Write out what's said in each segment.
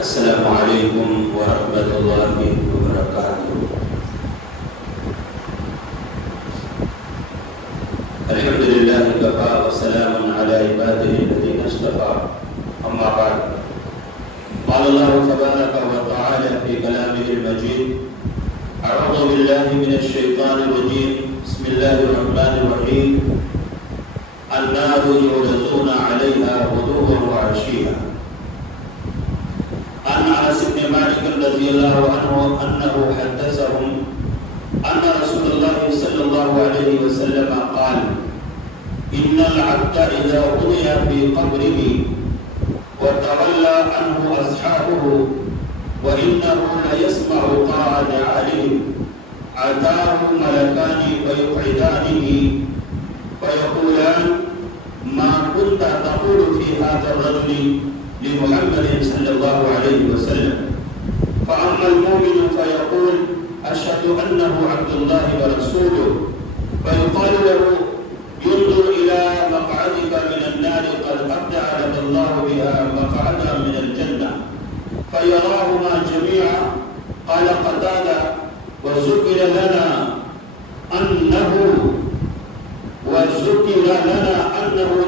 السلام علیکم ورحمۃ اللہ وبرکاتہ۔ الحمد للہ وکفی وسلام علی عباده الذین اصطفى، اما بعد، قال اللہ تبارک وتعالی فی کلامہ المجید: اعوذ باللہ من الشیطان الرجیم، بسم اللہ الرحمن الرحیم، النار یعرضون علیہا غدوا وعشیا۔ عن انس بن مالك رضي الله عنه انه حدثهم ان رسول الله صلى الله عليه وسلم قال: ان العبد اذا قضي في قبره وتولى عنه اصحابه وانه ليسمع قرعهم اتاه ملكان فيقعدانه فيقولان: ما كنت تقول في هذا الرجل لمحمد صلى الله عليه وسلم؟ فأما المؤمن فيقول: أشهد أنه عبد الله ورسوله، فيقال له: ينظر إلى مقعدك من النار قد أبدعك الله بها مقعدا من الجنة، فيراهما جميعا. قال قتادة: وذكر لنا أنه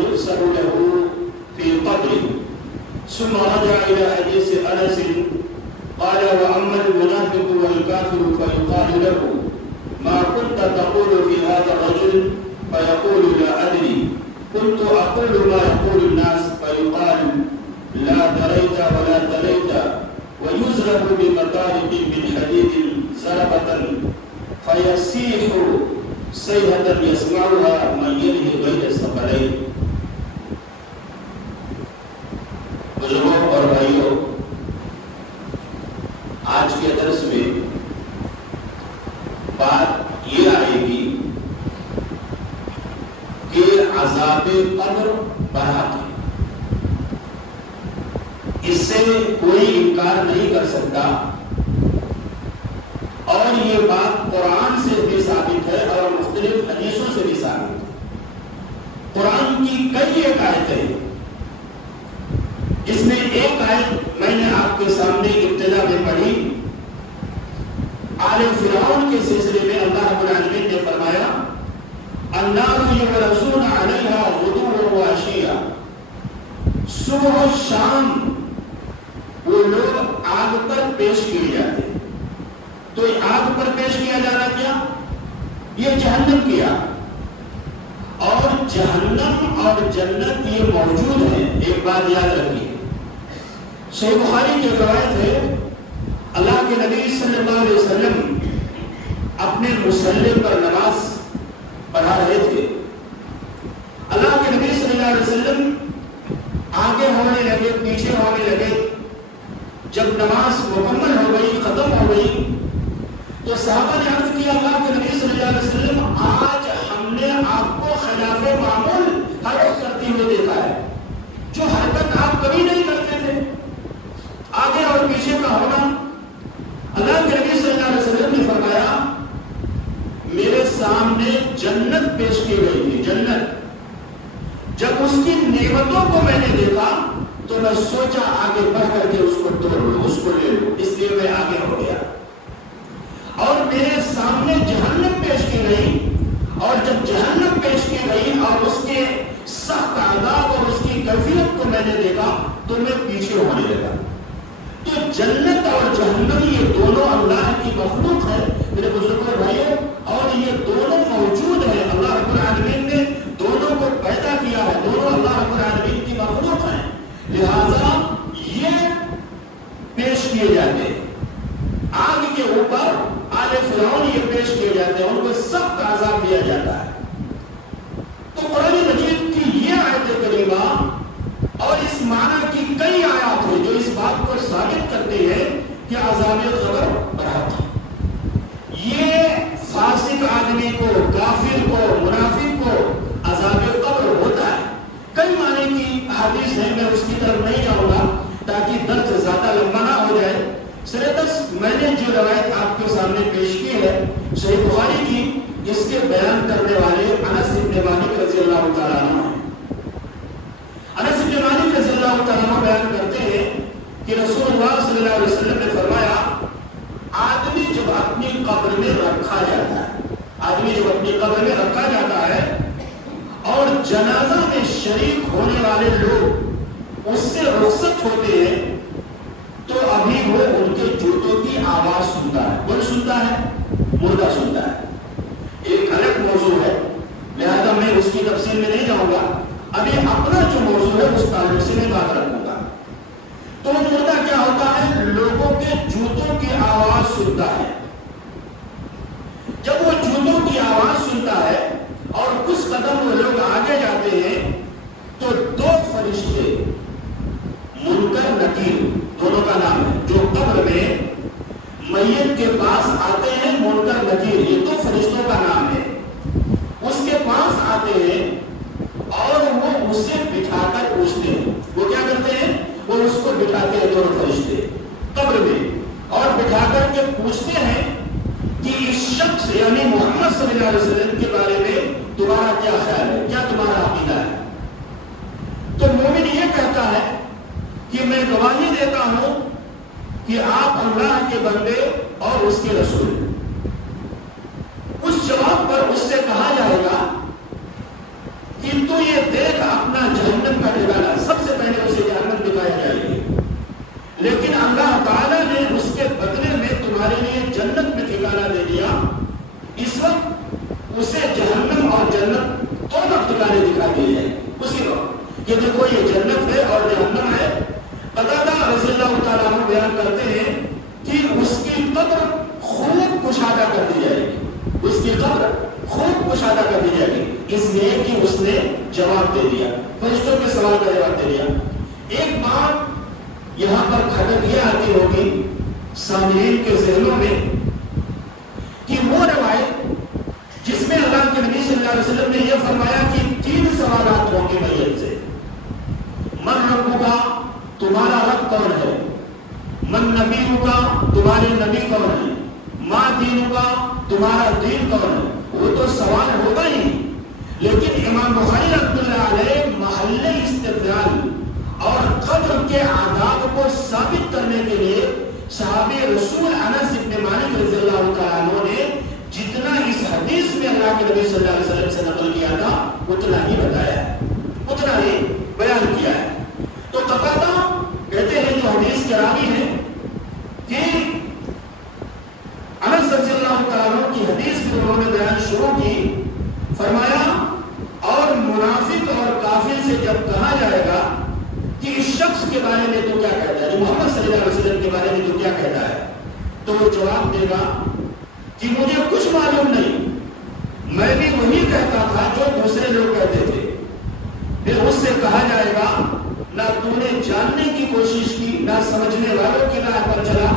يفسح له في قبره. ثم رجع إلى حديث أنس قال: وأما المنافق والكافر فيقال له: ما كنت تقول في هذا الرجل؟ فيقول: لا أدري، كنت أقول ما يقول الناس. فيقال: لا دريت ولا تليت. ويزرق بمطارق من حديد زرقة فيسيح صيحة يسمعها من يده غير الثقلين۔ بزرگوں اور بھائیوں، آج کے درس میں بات یہ آئے گی کہ عذاب قبر برحق ہے، اس سے کوئی انکار نہیں کر سکتا، اور یہ بات قرآن سے بھی ثابت ہے اور مختلف حدیثوں سے بھی ثابت ہے۔ قرآن کی کئی ایک آیتیں، اس میں ایک آیت میں نے آپ کے سامنے ابتدا میں پڑھی، آل فرعون کے سلسلے میں اللہ رب العالمین نے فرمایا: النار یعرضون علیہا غدوا وعشیا۔ صبح و شام وہ لوگ آگ پر پیش کیے جاتے، تو آگ پر پیش کیا جانا کیا؟ یہ جہنم کیا، اور جہنم اور جنت یہ موجود ہے۔ ایک بات یاد رکھیے، صحیح بخاری کی روایت ہے، اللہ کے نبی صلی اللہ علیہ وسلم اپنے مصلی پر نماز پڑھا رہے تھے۔ اللہ کے نبی صلی اللہ علیہ وسلم آگے ہونے لگے، پیچھے ہونے لگے۔ جب نماز مکمل ہو گئی، ختم ہو گئی، تو صحابہ نے عرض کیا: اللہ کے نبی صلی اللہ علیہ وسلم، آج ہم نے آپ کو خلاف معمول حرکت کرتے ہوئے دیکھا ہے، جو حرکت آپ کبھی نہیں کرتے تھے، آگے اور پیچھے کا ہونا۔ اللہ کے نبی صلی اللہ علیہ وسلم نے فرمایا: میرے سامنے جنت پیش کی گئی تھی، جنت، جب اس کی نعمتوں کو میں نے دیکھا تو میں سوچا آگے بڑھ کر کے اس کو توڑ لوں، اس کو لے لوں، اس لیے میں آگے ہو گیا۔ اور میرے سامنے جہنم پیش کی گئی، اور جب جہنم پیش کی گئی اور اس کے سخت عذاب اور اس کی کیفیت کو میں نے دیکھا تو میں پیچھے ہونے لگا۔ تو جنت اور جہنم یہ دونوں اللہ کی مخلوق ہے میرے بزرگوں بھائیوں، اور یہ دونوں موجود ہیں۔ اللہ رب العالمین نے دونوں کو پیدا کیا ہے، دونوں اللہ رب العالمین کی مخلوق ہیں، لہذا یہ پیش کیے جاتے ہیں۔ آگ کے اوپر آل فرعون یہ پیش کیے جاتے ہیں، ان کو سخت عذاب دیا جاتا ہے۔ تو قرآن مجید کی یہ آیت کریمہ اور اس معنی کی کئی آیات ہیں جو اس بات کو ثابت کرتے ہیں کہ عذاب قبر برحق ہے۔ یہ فاسق آدمی کو، کافر کو، منافق کو عذاب قبر ہوتا ہے۔ کئی معنی کی حدیث ہے، میں اس کی طرف نہیں جاؤں گا تاکہ درس زیادہ لمبا نہ ہو جائے۔ بس میں نے جو روایت آپ کے سامنے پیش کی ہے صحیح بخاری کی، اس کے بیان کرنے والے انس بن مالک رضی اللہ تعالیٰ عنہ ہیں۔ انس بن مالک رضی اللہ تعالیٰ عنہ بیان کرتے ہیں کہ رسول اللہ صلی اللہ علیہ وسلم نے فرمایا آدمی جب اپنی قبر میں رکھا جاتا ہے، آدمی جب اپنی قبر میں رکھا جاتا ہے اور جنازہ میں شریک ہونے والے لوگ اس سے رخصت ہوتے ہیں تو ابھی وہ ان کے جوتوں کی آواز سنتا ہے۔ کون سنتا ہے؟ مردہ سنتا ہے۔ ایک الگ موضوع ہے، لہذا میں اس کی تفصیل میں نہیں جاؤں گا، ابھی اپنا جو موضوع ہے اس تعلق سے میں بات رکھوں گا۔ تو مردہ کیا ہوتا ہے؟ لوگوں کے جوتوں کی آواز سنتا ہے۔ جب وہ جوتوں کی آواز سنتا ہے اور کچھ قدم وہ لوگ آگے جاتے ہیں تو دو فرشتے منکر نکیر، دونوں کا نام ہے، جو قبر میں میت کے پاس آتے ہیں، منکر نکیر، یہ تو فرشتوں کا نام ہے، اس کے پاس آتے ہیں اور وہ اسے بٹھا کر پوچھتے ہیں۔ وہ کیا کرتے ہیں؟ وہ اس کو بٹھاتے ہیں دونوں فرشتے قبر میں اور بٹھا کر کے پوچھتے ہیں کہ اس شخص یعنی محمد صلی اللہ علیہ وسلم کے بارے میں تمہارا کیا خیال ہے، کیا تمہارا عقیدہ ہے؟ تو مومن یہ کہتا ہے کہ میں گواہی دیتا ہوں کہ آپ اللہ کے بندے اور اس کے رسول ہیں۔ اس جواب پر اس سے کہا جائے گا کہ تو یہ دیکھ اپنا جہنم کا ٹھکانہ، سب سے پہلے اسے جہنم دکھایا جائے گی، لیکن اللہ تعالیٰ نے اس کے بدلے میں تمہارے لیے جنت میں ٹھکانہ دے دیا۔ اس وقت اسے جہنم اور جنت دونوں ٹھکانے دکھا دیے جائیں اسی وقت کہ دیکھو یہ جنت ہے اور جہنم ہے۔ قتادہ رضی اللہ تعالیٰ عنہ بیان کرتے ہیں کہ اس کی قبر خوب کشادہ کر دی جائے گی، اس کی قبر خوب کشادہ کر دی جائے گی، اس لیے کہ اس نے جواب دے دیا، فرشتوں کے سوال کا جواب دے دیا۔ ایک بات یہاں پر کھٹک یہ آتی ہوگی سامعین کے ذہنوں میں کہ وہ روایت جس میں اللہ کے نبی صلی اللہ علیہ وسلم نے یہ فرمایا کہ 3 سوالات ہوں گے میت سے۔ من ربکا، تمہارا رب کون ہے؟ من نبیکا، تمہارے نبی کون ہے؟ ما دینکا، تمہارا دین کون ہے؟ وہ تو سوال ہوگا ہی، لیکن امام بخاری رحمۃ اللہ علیہ محل استدلال اور قبر کے آداب کو ثابت کرنے کے لیے صحابی رسول انس بن مالک رضی اللہ تعالیٰ عنہ نے جتنا اس حدیث میں اللہ کے نبی صلی اللہ علیہ وسلم سے نقل کیا تھا اتنا ہی بتایا ہے، اتنا ہی بیان کیا ہے۔ تو قتادہ کہتے ہیں جو حدیث کے راوی ہیں کہ انس رضی اللہ تعالیٰ عنہ کی حدیث بھی انہوں نے بیان شروع کی، فرمایا اور منافق اور کافر سے جب کہا جائے گا کہ اس شخص کے بارے میں تو کیا کہتا ہے، محمد صلی اللہ علیہ وسلم کے بارے میں تو کیا کہتا ہے، تو وہ جواب دے گا کہ مجھے کچھ معلوم نہیں، میں بھی وہی کہتا تھا جو دوسرے لوگ کہتے تھے۔ پھر اس سے کہا جائے گا نہ تو نے جاننے کی کوشش کی، نہ سمجھنے والوں کی راہ پر چلا۔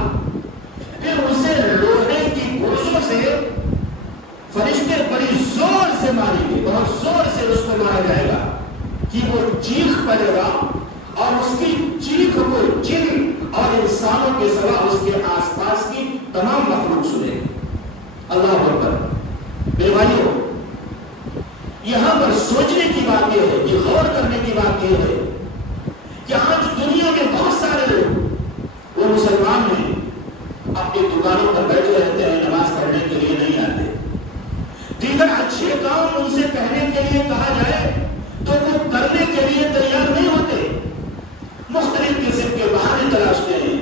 پھر اسے لوہے کی گوشوں سے فرشتے بڑی زور سے ماریں گے، بہت زور سے اس کو مارا جائے گا کہ وہ چیخ پڑے گا اور اس کی چیخ کو جن اور انسانوں کے سوا اس کے آس پاس کی تمام مخلوق سنے۔ اللہ اکبر۔ میرے بھائیو، یہاں پر سوچنے کی بات یہ ہے، یہ غور کرنے کی بات یہ ہے کہ آج دنیا میں بہت سارے لوگ وہ مسلمان ہیں، اپنی دکانوں پر بیٹھے رہتے ہیں، نماز پڑھنے کے لیے نہیں آتے، دیگر اچھے کام ان سے کہنے کے لیے کہا جائے تو وہ کرنے کے لیے تیار نہیں ہوتے، مختلف قسم کے بہانے تلاشتے ہیں،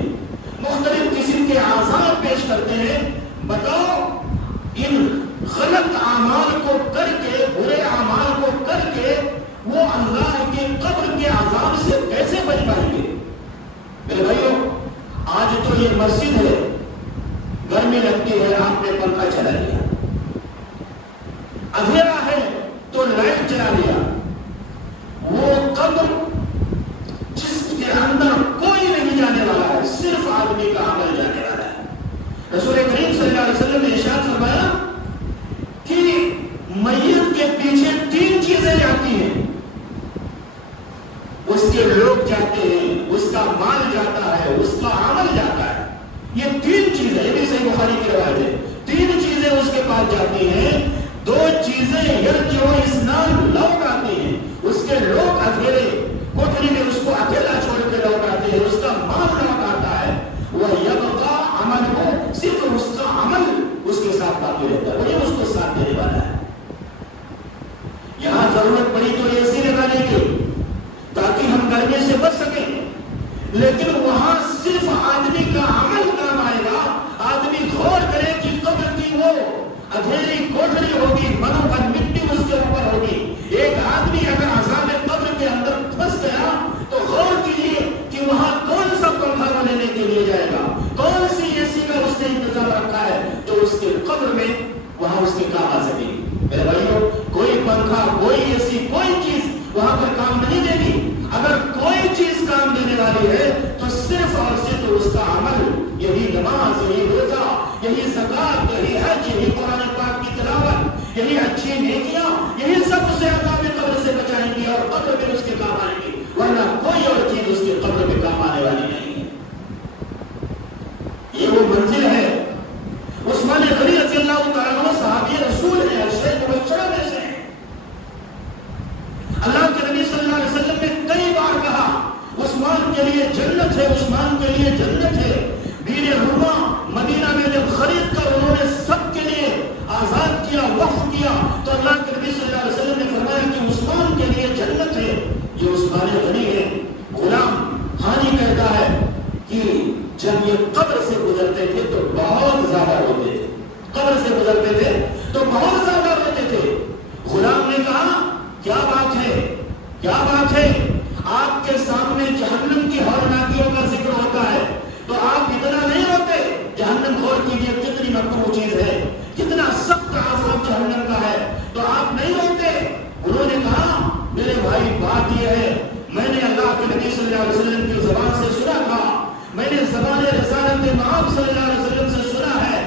مختلف قسم کے آزار پیش کرتے ہیں۔ بتاؤ ان غلط اعمال کو کر کے، برے اعمال کو کر کے وہ اللہ کے قبر کے عذاب سے کیسے بچ پائیں گے؟ میرے بھائیو، آج تو یہ مسجد ہے، گرمی لگتی ہے، آپ نے پنکھا چلا لیا، اندھیرا ہے تو لائٹ چلا لیا، وہ قبر جس کے اندر کوئی نہیں جانے والا ہے، صرف آدمی کا عمل جانے والا ہے۔ رسول کریم صلی اللہ علیہ وسلم نے ارشاد فرمایا کہ میت کے پیچھے 3 چیزیں جاتی ہیں، اس کے لوگ جاتے ہیں، اس کا مال جاتا ہے، اس کا عمل جاتا ہے، یہ 3 چیزیں، یہ بھی صحیح بخاری کی روایت ہے، 3 چیزیں اس کے پاس جاتی ہیں، 2 چیزیں یرجعو اسنان لوٹ آتی ہیں، اس کے لوگ اندھیرے کوٹری میں اس کو اکیلا چھوڑ کے لوٹ آتے ہیں، اس کا مال لوٹ آتا ہے، لیکن وہاں صرف آدمی کا عمل کام آئے گا. آدمی غور کرے کہ قبر کی وہ اندھیری کوٹری ہوگی، مرو پر مٹی اس کے اوپر ہوگی. ایک آدمی اگر عذاب قبر کے اندر پھنس گیا تو غور کیجیے کہ وہاں کون سا پنکھا وہ لینے کے لیے جائے گا، کون سی اے سی کا اس نے انتظام رکھا ہے جو اس کے قبر میں وہاں اس کے کام آ سکے. میرے بھائیو، کوئی پنکھا، کوئی اے سی، کوئی چیز وہاں پر کام نہیں دے گی. اگر کوئی چیز کام دینے والی ہے تو صرف اور صرف اس کا عمل، یہی نماز، یہی روزہ، یہی زکات، یہی حج، یہی قرآن پاک کی تلاوت، یہی اچھی نیکیاں، یہی سب اسے عذاب قبر سے بچائیں گی اور قبر میں اس کے کام آئیں گی. ورنہ کوئی اور چیز اس کے قبر میں کام آنے والی نہیں ہے. یہ وہ منزل ہے. عثمان غنی رضی اللہ تعالیٰ عنہ صحابی رسول ہیں، اشرف مبشرہ میں سے ہیں. اللہ کے نبی صلی اللہ علیہ وسلم نے کئی بار کہا عثمان کے لیے جنت ہے، عثمان کے لیے جنت ہے. بیر روما مدینہ میں جب خرید کر انہوں نے سب کے لیے آزاد کیا، وقف کیا، تو اللہ کے نبی صلی اللہ علیہ وسلم نے فرمایا کہ عثمان کے لیے جنت ہے. یہ عثمان غنی ہے. غلام ہانی کہتا ہے کہ جب یہ قبر سے گزرتے تھے تو بہت زیادہ روتے تھے. قبر سے گزرتے تھے تو بہت زیادہ روتے تھے. غلام نے کہا کیا بات ہے، کیا بات ہے؟ آپ کے سامنے جہنم کی ہولناکیوں کا ذکر ہوتا ہے تو آپ اتنا نہیں ہوتے. جہنم غور کیجیے کتنی مکروہ چیز ہے، کتنا سخت عذاب جہنم کا ہے، تو آپ نہیں ہوتے. انہوں نے کہا میرے بھائی بات یہ ہے، میں نے اللہ کے نبی صلی اللہ علیہ وسلم کی زبان سے سنا تھا، میں نے زبان رسالت مآب صلی اللہ علیہ وسلم سے سنا ہے،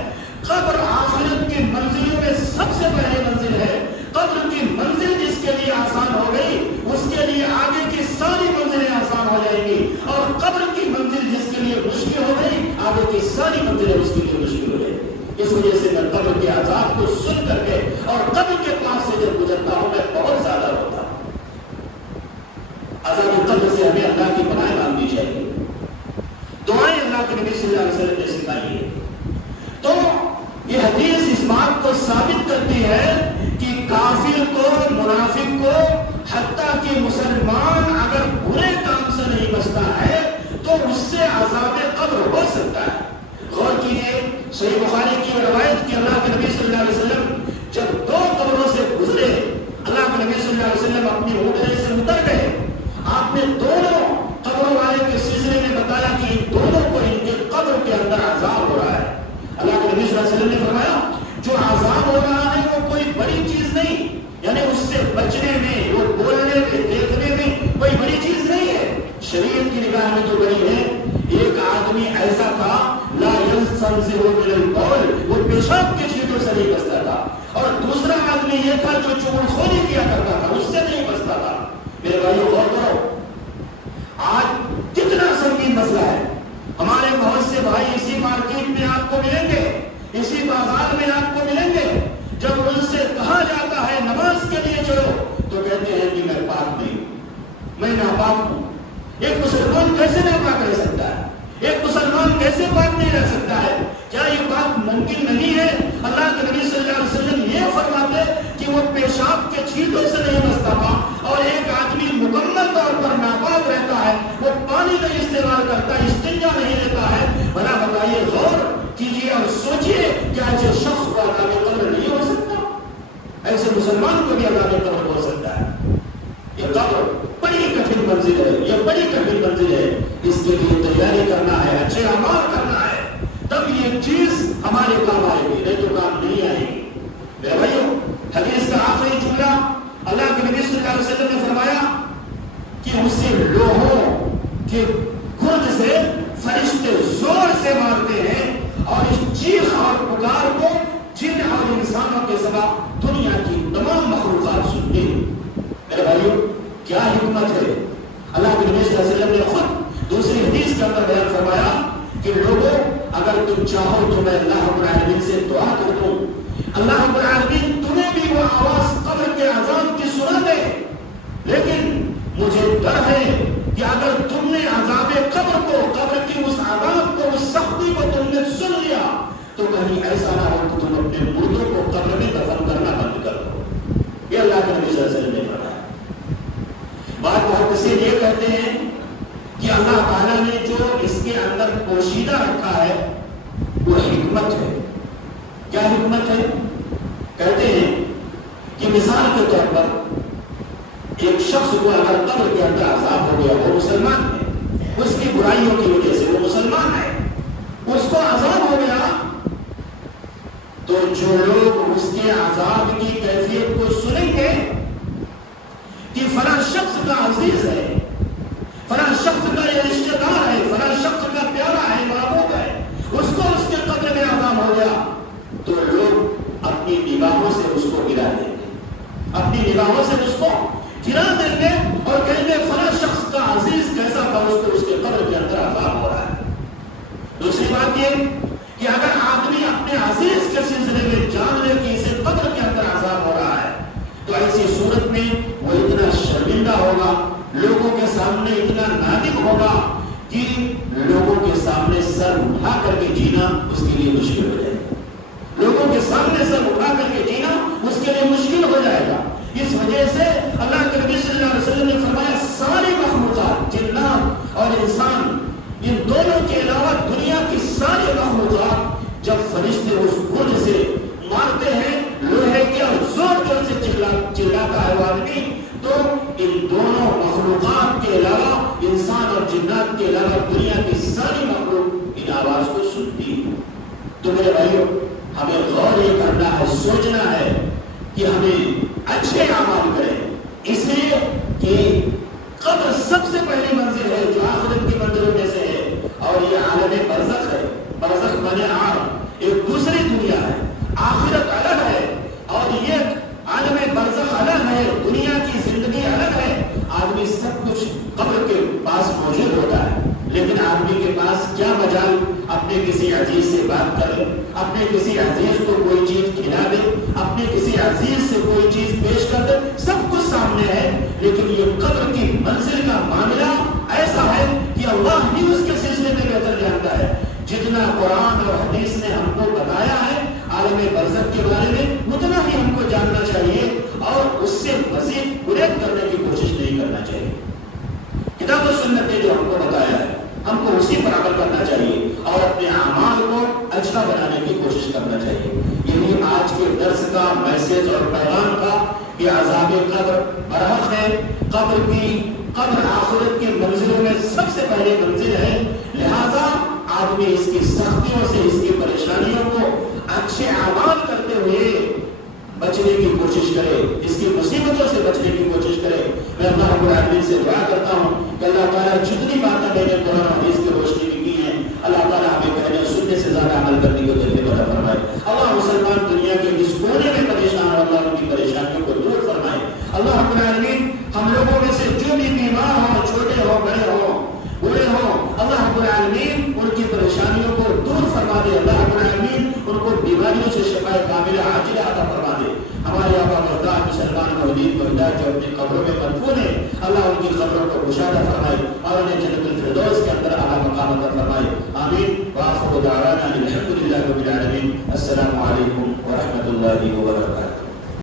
قبر آخرت کی منزلوں میں سب سے پہلے منزل ہے. قبر کی منزل جس کے لیے آسان ہو گئی اس کے لیے آگے کی ساری منزلیں آسان ہو جائیں گی، اور قبر کی منزل جس کے لیے مشکل ہو گئی آگے کی ساری منزلیں اس کے لیے مشکل ہو جائیں گی. اس وجہ سے میں قبر کے عذاب کو سن کر کے اور قبر کے پاس سے جب گزرتا ہوں میں بہت زیادہ روتا ہوں. عذاب قبر سے ہمیں اللہ کی پناہ مانگنی چاہیے. دعائیں اللہ کے نبی صلی اللہ علیہ وسلم نے سکھائی ہے. تو یہ حدیث اس بات کو ثابت کرتی ہے کہ کافر کو، منافق کو، حتیٰ کہ مسلمان اگر برے کام سے نہیں بچتا ہے تو اس سے عذاب قبر ہو سکتا ہے. غور کیجیے صحیح بخاری کی روایت کہ اللہ کے نبی صلی اللہ علیہ وسلم جب دو قبروں سے گزرے، اللہ کے نبی صلی اللہ علیہ وسلم اپنی اونٹنے سے اتر گئے. آپ نے دونوں قبروں والے کے سلسلے میں بتایا کہ ان دونوں کو ان کے قبر کے اندر عذاب ہو رہا ہے. اللہ کے نبی صلی اللہ علیہ وسلم نے فرمایا جو عذاب ہو رہا ہے وہ کوئی بڑی چیز نہیں، یعنی اس سے بچنے میں، وہ بولنے میں، دیکھنے میں کوئی بڑی چیز نہیں ہے. شریعت کی نگاہ میں تو بڑی ہے. ایک آدمی ایسا تھا لا يستنزه من البول، وہ پیشاب کے چھینٹوں سے نہیں بچتا تھا، اور دوسرا آدمی یہ تھا جو چغل خوری کیا کرتا تھا، اس سے نہیں بچتا تھا. میرے بھائیو غور کرو، آج کتنا سنگین مسئلہ ہے. ہمارے بہت سے بھائی اسی مارکیٹ میں آپ کو ملیں گے، اسی بازار میں آپ کو ملیں گے، جب ان سے کہا جاتا ہے نماز کے لیے چلو تو کہتے ہیں کہ میں پاک نہیں، میں ناپاک ہوں. ایک مسلمان کیسے ناپاک رہ سکتا ہے؟ ایک مسلمان کیسے پاک نہیں رہ سکتا ہے؟ کیا یہ بات ممکن نہیں ہے؟ اللہ کے نبی صلی اللہ علیہ وسلم یہ فرماتے کہ وہ پیشاب کے چھینٹوں سے نہیں بچتا تھا، اور ایک آدمی مکمل طور پر ناپاک رہتا ہے، وہ پانی نہیں استعمال کرتا، استنجا نہیں لیتا ہے. بھلا بتائیے، غور کیجیے اور سوچیے کہ ایسے شخص کو عذاب قبر نہیں ہو سکتا؟ ایسے مسلمان کو بھی عذاب قبر ہو سکتا ہے. یہ قبر بڑی کٹھن منزل ہے، یہ بڑی کٹھن منزل ہے. اس کے لیے تیاری کرنا ہے، اچھے اعمال کرنا ہے، تب یہ چیز ہمارے کام آئے گی، نہیں تو کام نہیں آئے گی. میرے بھائیو، حدیث کا آخری جملہ اللہ کے نبی صلی اللہ علیہ وسلم نے فرمایا کہ اسے لوہوں کے گرد سے فرشتے زور سے مارتے ہیں، اور اس چیخ اور پکار کو جن اور انسانوں کے سوا دنیا کی تمام مخلوقات سنتے ہیں. میرے بھائیو، کیا حکمت ہے. اللہ کے نبی صلی اللہ علیہ وسلم نے خود دوسری حدیث کے اندر بیان فرمایا کہ لوگوں اگر تم چاہو تو میں اللہ رب العالمین سے دعا کر دوں، اللہ رب العالمین تمہیں بھی وہ آواز قبر کے عذاب کی سنا دے، لیکن مجھے ڈر ہے کہ اگر تم نے عذاب قبر کو، قبر کی اس عذاب کو، اس سختی کو تم نے سن لیا تو کہیں ایسا نہ ہو کہ تم اپنے مردوں کو قبر میں دفن کرنا بند کر دو. یہ اللہ کے نبی صلی اللہ علیہ وسلم نے فرمایا. بات بہت کثیر یہ کہتے ہیں کہ اللہ تعالیٰ نے جو پوشیدہ رکھا ہے وہ حکمت ہے. کیا حکمت ہے؟ کہتے ہیں کہ مثال کے طور پر ایک شخص کو اگر قبر کے اندر عذاب ہو گیا، وہ مسلمان ہے، اس کی برائیوں کی وجہ سے وہ مسلمان ہے، اس کو عذاب ہو گیا، تو جو لوگ اس کے عذاب کی کیفیت کو سنیں گے کہ فلاں شخص کا عزیز ہے، فلاں شخص کا یہ رشتہ دار ہے، فلاں شخص کا پیارا ہے، محبوب ہے، اس کو اس کے قبر میں عذاب ہو گیا، تو لوگ اپنی نگاہوں سے اس کو گرا دیں گے، اپنی نگاہوں سے اس کو گرا دیں گے اور کہیں گے فلاں شخص کا عزیز کیسا تھا، اس کو اس کے قبر کے اندر عذاب ہو رہا ہے. دوسری بات یہ کہ اگر آدمی اپنے عزیز کے سلسلے میں جان لے کہ اسے قبر کے اندر عذاب ہو رہا ہے، تو ایسی صورت میں وہ اتنا شرمندہ ہوگا، لوگوں کے سامنے اتنا نادم ہوگا کہ لوگوں کے سامنے سر اٹھا کر کے جینا اس کے لیے مشکل ہو جائے گا. لوگوں کے سامنے سر اٹھا کر کے جینا اس کے لیے مشکل ہو جائے گا. اس وجہ سے اللہ کے نبی صلی اللہ علیہ وسلم نے فرمایا ساری مخلوقات، جنات اور انسان، ان دونوں کے علاوہ دنیا کی ساری مخلوقات جب فرشتے اس گرج سے مارتے ہیں لوہے کے اور زور زور سے چلاتا ہے وہ آدمی، تو ان دونوں مخلوقات کے علاوہ انسان اور جنات کے علاوہ دنیا کی ساری مخلوق ان آواز کو سنتی ہے. تو میرے بھائیو، ہمیں غور یہ کرنا ہے، سوچنا ہے کہ ہمیں اچھے اعمال کریں، اس لیے کہ قبر سب سے پہلی منزل ہے جو آخرت کی منزلوں میں سے ہے، اور یہ عالم برزخ ہے. برزخ مانے عام، ایک دوسری دنیا ہے. آخرت الگ ہے اور یہ عالم برزخ الگ ہے، دنیا کی زندگی الگ ہے. آدمی سب کچھ قبر کے پاس موجود ہوتا ہے، لیکن آدمی کے پاس کیا مجال اپنے کسی عزیز سے بات کرے، اپنے کسی عزیز کو کوئی چیز کھلا دے، اپنے کسی عزیز سے کوئی چیز پیش کر دے. سب کچھ سامنے ہے، لیکن یہ قبر کی منزل کا معاملہ ایسا ہے کہ اللہ ہی اس کے سلسلے میں بہتر جانتا ہے. جتنا قرآن اور حدیث نے ہم کو بتایا ہے عالم برزخ کے بارے میں، اتنا ہی ہم کو جاننا چاہیے اور اس سے مزید گریز کرنے کی کوشش نہیں کرنا چاہیے. کتاب و سنت نے جو ہم کو بتایا ہے ہم کو اسی پر عمل کرنا چاہیے اور اپنے اعمال کو اچھا بنانے کی کوشش کرنا چاہیے. یہی آج کے درس کا میسج اور پیغام تھا کہ عذاب قبر برحق ہے. قبر آخرت کی منزلوں میں سب سے پہلے منزل ہے، لہذا آدمی اس کی سختیوں سے، اس کی پریشانیوں کو اچھے اعمال کرتے ہوئے بچنے کی کوشش کرے، اس کی مصیبتوں سے بچنے کی کوشش کرے. میں اللہ رب العالمین سے دعا کرتا ہوں کہ اللہ تعالیٰ جتنی باتیں میں نے قرآن و حدیث کی روشنی میں کی ہیں، اللہ تعالیٰ ہمیں کہنے سننے سے زیادہ عمل کرنے کو توفیق عطا فرمائے. اللہ مسلمان دنیا کے جس کونے میں پریشان ہو، اللہ ان کی پریشانیوں کو دور فرمائے. اللہ رب العالمین ہم لوگوں میں سے جو بھی بیمار ہوں، چھوٹے ہوں، بڑے ہوں، بوڑھے ہوں، اللہ رب العالمین ان کی پریشانیوں کو دور فرما دے. اللہ رب العالمین ان کو بیماریوں سے شفا کاملہ عاجلہ عطا فرما دے. ہمارے آبا مردار مسلمان موجود مردار جو اپنی قبروں میں مدفون ہیں، اللہ ان کی قبروں کو گشادہ فرمائے اور انہیں جنت الفردوس کے اندر اعلیٰ مقام عطا فرمائے. آمین. وآخر دعوانا الحمد للہ رب العالمین. السلام علیکم ورحمۃ اللہ وبرکاتہ.